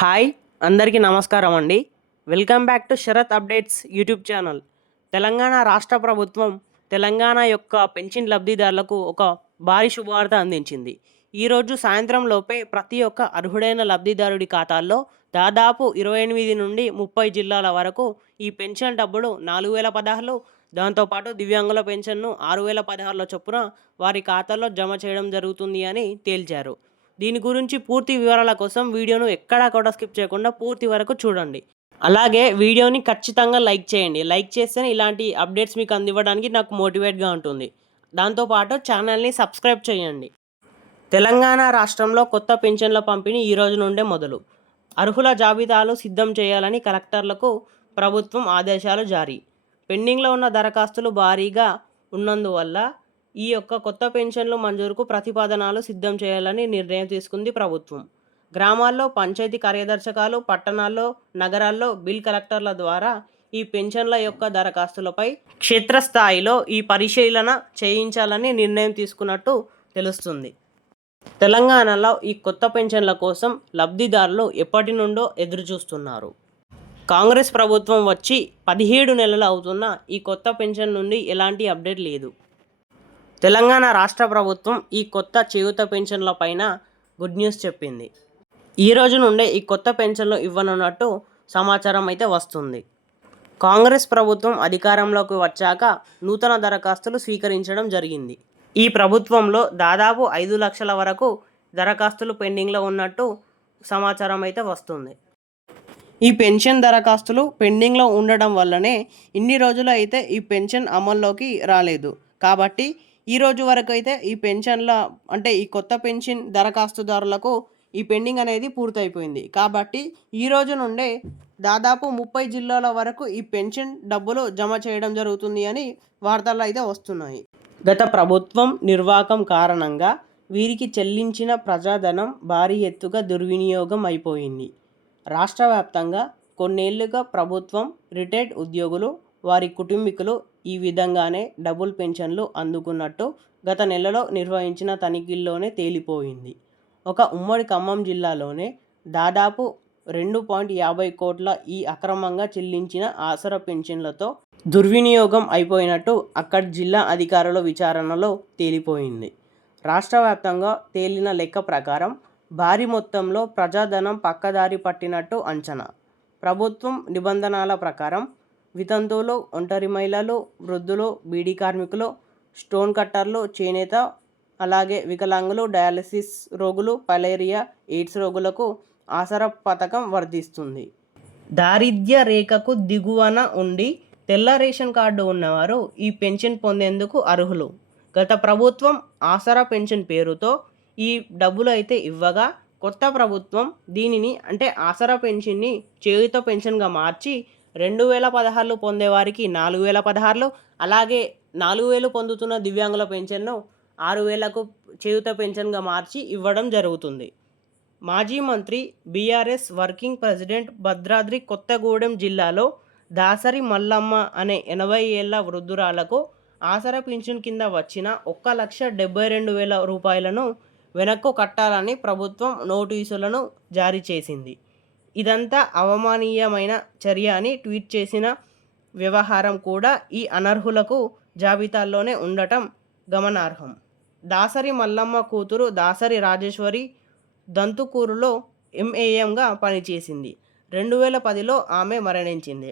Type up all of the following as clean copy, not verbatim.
Hi అందరికీ నమస్కారం అండి. Welcome back to Sharath updates YouTube channel. Telangana రాష్ట్ర ప్రభుత్వం తెలంగాణ యొక్క పెన్షన్ లబ్ధిదారులకు ఒక భారీ శుభవార్త అందించింది. ఈరోజు సాయంత్రం లోపే ప్రతి ఒక్క అర్హుడైన లబ్ధిదారుడి ఖాతాల్లో దాదాపు 28 నుండి 30 జిల్లాల వరకు ఈ పెన్షన్ డబ్బులు 4016, దాంతోపాటు దివ్యాంగుల పెన్షన్ను 6016 చొప్పున వారి ఖాతాల్లో జమ చేయడం జరుగుతుంది అని తేల్చారు. దీని గురించి పూర్తి వివరాల కోసం వీడియోను ఎక్కడా కూడా స్కిప్ చేయకుండా పూర్తి వరకు చూడండి. అలాగే వీడియోని ఖచ్చితంగా లైక్ చేయండి. లైక్ చేస్తేనే ఇలాంటి అప్డేట్స్ మీకు అందివ్వడానికి నాకు మోటివేట్గా ఉంటుంది. దాంతోపాటు ఛానల్ని సబ్స్క్రైబ్ చేయండి. తెలంగాణ రాష్ట్రంలో కొత్త పెన్షన్ల పంపిణీ ఈ రోజు నుండే మొదలు. అర్హుల జాబితాలు సిద్ధం చేయాలని కలెక్టర్లకు ప్రభుత్వం ఆదేశాలు జారీ. పెండింగ్లో ఉన్న దరఖాస్తులు భారీగా ఉన్నందువల్ల ఈ యొక్క కొత్త పెన్షన్లు మంజూరుకు ప్రతిపాదనలు సిద్ధం చేయాలని నిర్ణయం తీసుకుంది ప్రభుత్వం. గ్రామాల్లో పంచాయతీ కార్యదర్శకాలు, పట్టణాల్లో, నగరాల్లో బిల్ కలెక్టర్ల ద్వారా ఈ పెన్షన్ల యొక్క దరఖాస్తులపై క్షేత్రస్థాయిలో ఈ పరిశీలన చేయించాలని నిర్ణయం తీసుకున్నట్టు తెలుస్తుంది. తెలంగాణలో ఈ కొత్త పెన్షన్ల కోసం లబ్ధిదారులు ఎప్పటి నుండో ఎదురుచూస్తున్నారు. కాంగ్రెస్ ప్రభుత్వం వచ్చి 17 నెలలు అవుతున్నా ఈ కొత్త పెన్షన్ నుండి ఎలాంటి అప్డేట్ లేదు. తెలంగాణ రాష్ట్ర ప్రభుత్వం ఈ కొత్త చేయూత పెన్షన్ల పైన గుడ్ న్యూస్ చెప్పింది. ఈ రోజు నుండే ఈ కొత్త పెన్షన్లు ఇవ్వనున్నట్టు సమాచారం అయితే వస్తుంది. కాంగ్రెస్ ప్రభుత్వం అధికారంలోకి వచ్చాక నూతన దరఖాస్తులు స్వీకరించడం జరిగింది. ఈ ప్రభుత్వంలో దాదాపు 5 లక్షల వరకు దరఖాస్తులు పెండింగ్లో ఉన్నట్టు సమాచారం అయితే వస్తుంది. ఈ పెన్షన్ దరఖాస్తులు పెండింగ్లో ఉండడం వల్లనే ఇన్ని రోజులు అయితే ఈ పెన్షన్ అమల్లోకి రాలేదు. కాబట్టి ఈ రోజు వరకు అయితే ఈ పెన్షన్ల ఈ కొత్త పెన్షన్ దరఖాస్తుదారులకు ఈ పెండింగ్ అనేది పూర్తయిపోయింది. కాబట్టి ఈ రోజు నుండే దాదాపు 30 జిల్లాల వరకు ఈ పెన్షన్ డబ్బులు జమ చేయడం జరుగుతుంది అని వార్తలు అయితే వస్తున్నాయి. గత ప్రభుత్వం నిర్వాహకం కారణంగా వీరికి చెల్లించిన ప్రజాధనం భారీ ఎత్తుగా దుర్వినియోగం అయిపోయింది. రాష్ట్ర వ్యాప్తంగా కొన్నేళ్లుగా ప్రభుత్వం, రిటైర్డ్ ఉద్యోగులు, వారి కుటుంబీకులు ఈ విధంగానే డబుల్ పెన్షన్లు అందుకున్నట్టు గత నెలలో నిర్వహించిన తనిఖీల్లోనే తేలిపోయింది. ఒక ఉమ్మడి ఖమ్మం జిల్లాలోనే దాదాపు 2.50 కోట్ల ఈ అక్రమంగా చెల్లించిన ఆసరా పెన్షన్లతో దుర్వినియోగం అయిపోయినట్టు అక్కడి జిల్లా అధికారుల విచారణలో తేలిపోయింది. రాష్ట్ర వ్యాప్తంగా తేలిన లెక్క ప్రకారం భారీ మొత్తంలో ప్రజాధనం పక్కదారి పట్టినట్టు అంచనా. ప్రభుత్వం నిబంధనల ప్రకారం వితంతువులు, ఒంటరి మహిళలు, వృద్ధులు, బీడీ కార్మికులు, స్టోన్ కట్టర్లు, చేనేత, అలాగే వికలాంగులు, డయాలసిస్ రోగులు, మలేరియా, ఎయిడ్స్ రోగులకు ఆసరా పథకం వర్తిస్తుంది. దారిద్ర్య రేఖకు దిగువన ఉండి తెల్ల రేషన్ కార్డు ఉన్నవారు ఈ పెన్షన్ పొందేందుకు అర్హులు. గత ప్రభుత్వం ఆసరా పెన్షన్ పేరుతో ఈ డబ్బులు అయితే ఇవ్వగా కొత్త ప్రభుత్వం దీనిని ఆసరా పెన్షన్ని చేయూత పెన్షన్గా మార్చి 2016 పొందేవారికి 4016, అలాగే 4000 పొందుతున్న దివ్యాంగుల పెన్షన్ను 6000కు చేయూత పెన్షన్గా మార్చి ఇవ్వడం జరుగుతుంది. మాజీ మంత్రి, BRS working president Bhadradri Kothagudem జిల్లాలో దాసరి మల్లమ్మ అనే 80 ఏళ్ల వృద్ధురాలకు ఆసరా పెన్షన్ కింద వచ్చిన 1,72,000 రూపాయలను వెనక్కు కట్టాలని ప్రభుత్వం నోటీసులను జారీ చేసింది. ఇదంతా అవమానీయమైన చర్య అని ట్వీట్ చేసిన వ్యవహారం కూడా ఈ అనర్హులకు జాబితాల్లోనే ఉండటం గమనార్హం. దాసరి మల్లమ్మ కూతురు దాసరి రాజేశ్వరి దంతుకూరులో ఎంఏఎంగా పనిచేసింది. 2010లో ఆమె మరణించింది.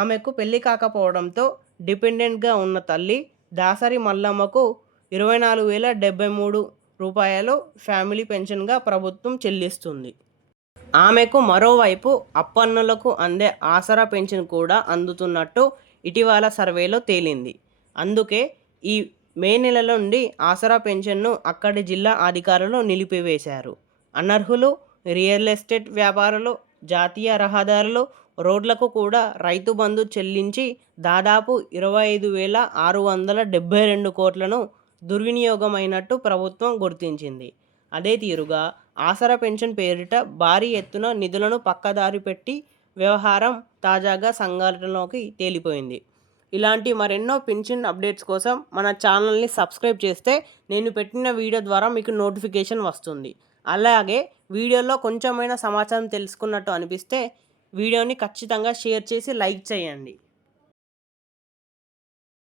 ఆమెకు పెళ్లి కాకపోవడంతో డిపెండెంట్గా ఉన్న తల్లి దాసరి మల్లమ్మకు 24,073 రూపాయలు ఫ్యామిలీ పెన్షన్గా ప్రభుత్వం చెల్లిస్తుంది. ఆమెకు మరోవైపు అప్పన్నులకు అందే ఆసరా పెన్షన్ కూడా అందుతున్నట్టు ఇటీవల సర్వేలో తేలింది. అందుకే ఈ మే నెల నుండి ఆసరా పెన్షన్ను అక్కడి జిల్లా అధికారులు నిలిపివేశారు. అనర్హులు, రియల్ ఎస్టేట్ వ్యాపారులు, జాతీయ రహదారులు, రోడ్లకు కూడా రైతు బంధు చెల్లించి దాదాపు 25,672 కోట్లను దుర్వినియోగమైనట్టు ప్రభుత్వం గుర్తించింది. అదే తీరుగా ఆసరా పెన్షన్ పేరిట భారీ ఎత్తున నిధులను పక్కదారి పెట్టి వ్యవహారం తాజాగా సంఘటనలోకి తేలిపోయింది. ఇలాంటి మరెన్నో పెన్షన్ అప్డేట్స్ కోసం మన ఛానల్ని సబ్స్క్రైబ్ చేస్తే నేను పెట్టిన వీడియో ద్వారా మీకు నోటిఫికేషన్ వస్తుంది. అలాగే వీడియోలో కొంచెమైనా సమాచారం తెలుసుకున్నట్టు అనిపిస్తే వీడియోని ఖచ్చితంగా షేర్ చేసి లైక్ చేయండి.